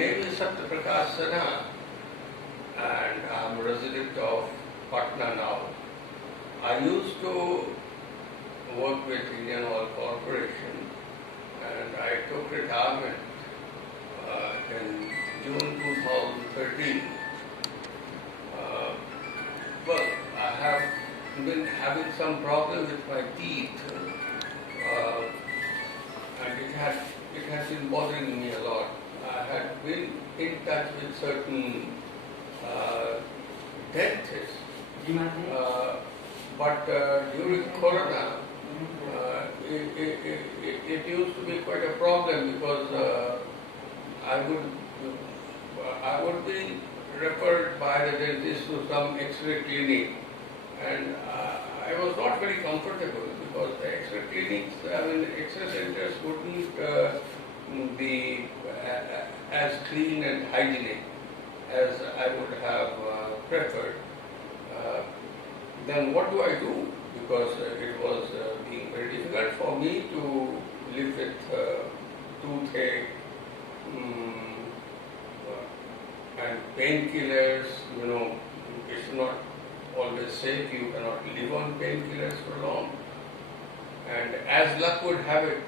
name is Satya Prakash Sinha and I am a resident of PATNA now. I used to work with Indian Oil Corporation and I took retirement in June 2013. Well, I have been having some problem with my teeth and it has been bothering me a lot. I had been in touch with certain dentists, but during Corona, it used to be quite a problem because I would be referred by the dentist to some X-ray clinic, and I was not very comfortable because the X-ray clinics, X-ray centers wouldn't be as clean and hygienic as I would have preferred. Then what do I do? Because it was being very difficult for me to live with toothache and painkillers. It's not always safe. You cannot live on painkillers for long. And as luck would have it,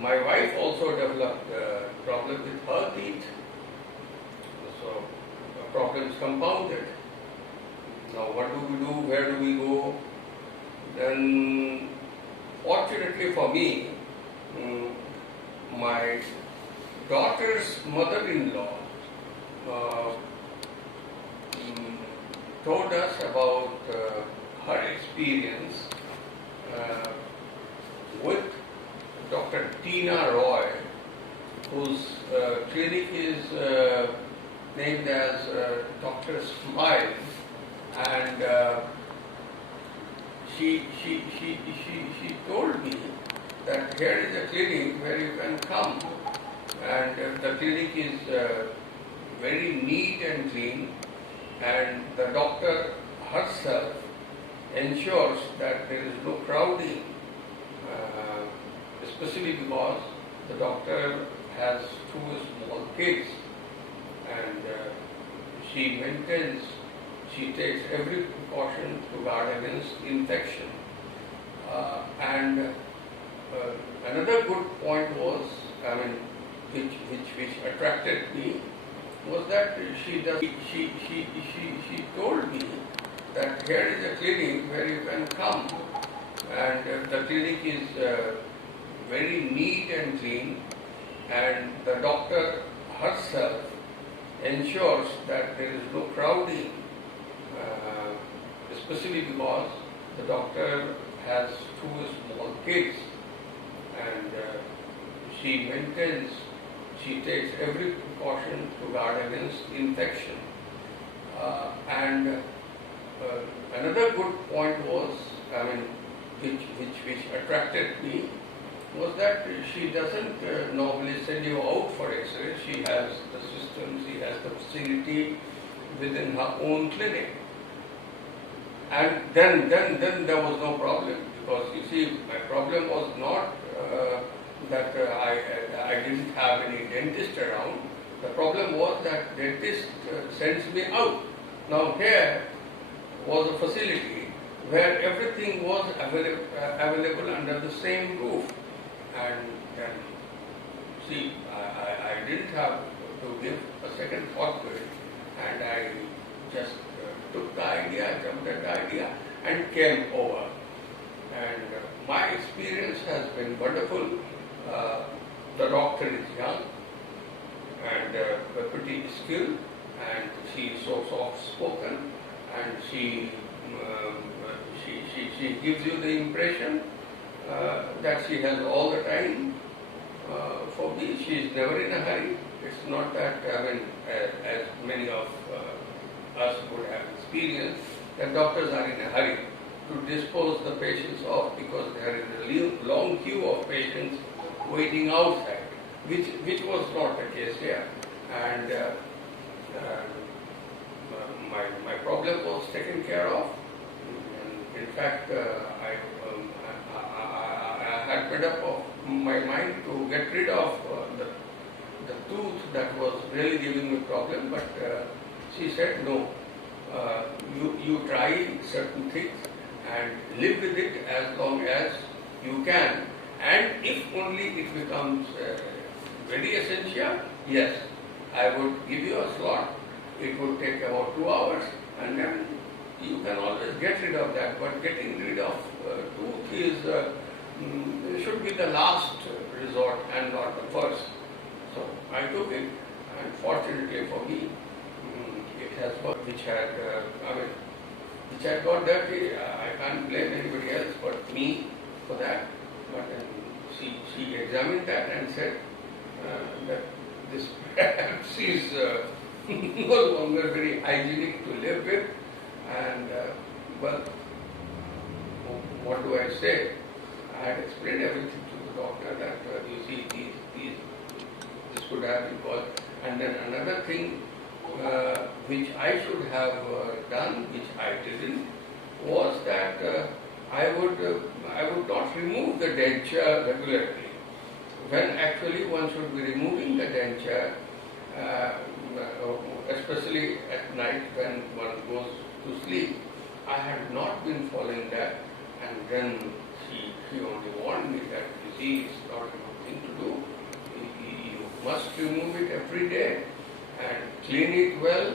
my wife also developed a problem with her teeth. So the problems compounded. Now what do we do? Where do we go? Then fortunately for me, my daughter's mother-in-law told us about her experience with Dr. Roy, whose clinic is named as DrSmile, and she told me that here is a clinic where you can come, and the clinic is very neat and clean, and the doctor herself ensures that there is no crowding, especially because the doctor has two small kids, and she takes every precaution to guard against infection. And another good point was, which attracted me, was that she told me that here is a clinic where you can come, and the clinic is very neat and clean, and the doctor herself ensures that there is no crowding, especially because the doctor has two small kids, and she takes every precaution to guard against infection. And another good point was, which attracted me, was that she doesn't normally send you out for X-ray. She has the system, she has the facility within her own clinic. And then there was no problem, because you see, my problem was not that I didn't have any dentist around. The problem was that dentist sends me out. Now here was a facility where everything was available under the same roof. And then, see, I didn't have to give a second thought to it, and I just took the idea, jumped at the idea, and came over. And my experience has been wonderful. The doctor is young and pretty skilled, and she is so soft-spoken, and she gives you the impression that she has all the time. For me, she is never in a hurry. It's not that, as many of us would have experienced, that doctors are in a hurry to dispose the patients off, because there is a long queue of patients waiting outside, which was not the case here. And my problem was taken care of. And in fact, I had made up of my mind to get rid of the tooth that was really giving me problem, but she said no, you try certain things and live with it as long as you can, and if only it becomes very essential, yes, I would give you a slot. It would take about 2 hours, and then you can always get rid of that, but getting rid of tooth is should be the last resort and not the first. So I took it, and fortunately for me, it has worked, which had got dirty. I can't blame anybody else but me for that. But she examined that and said that this perhaps is no longer very hygienic to live with, and well, what do I say? I had explained everything to the doctor that you see this could have been caused. And then another thing which I should have done, which I didn't, was that I would not remove the denture regularly. When actually one should be removing the denture, especially at night when one goes to sleep. I had not been following that, and then she only warned me that, you see, it's not a good thing to do. You must remove it every day and clean it well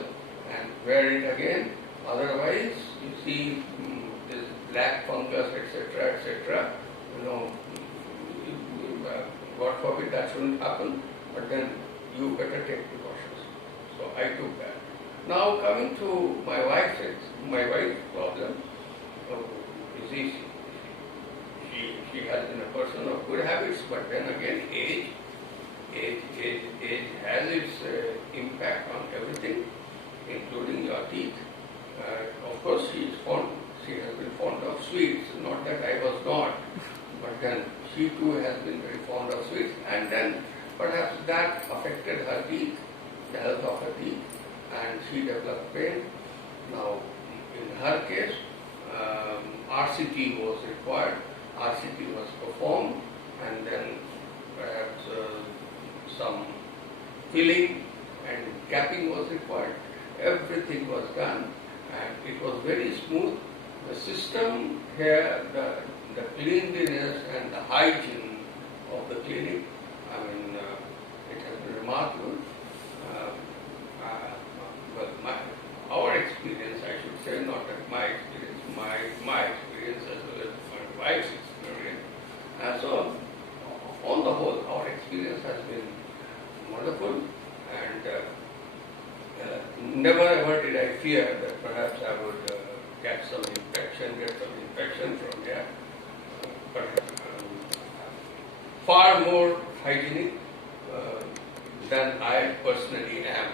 and wear it again. Otherwise, you see this black fungus, etc., God forbid that shouldn't happen, but then you better take precautions. So I took that. Now coming to my wife's problem, you see, she has been a person of good habits, but then again age has its impact on everything, including your teeth. Of course, she has been fond of sweets, not that I was not, but then she too has been very fond of sweets, and then perhaps that affected her teeth, the health of her teeth, and she developed pain. Now, in her case, RCT was required. RCT was performed, and then perhaps some filling and capping was required. Everything was done, and it was very smooth. The system here, the cleanliness and the hygiene of the clinic, it has been remarkable. Our experience, I should say, not that my experience, my experience as well as my wife's experience. So, on the whole, our experience has been wonderful, and never ever did I fear that perhaps I would get some infection from there. But far more hygienic than I personally am.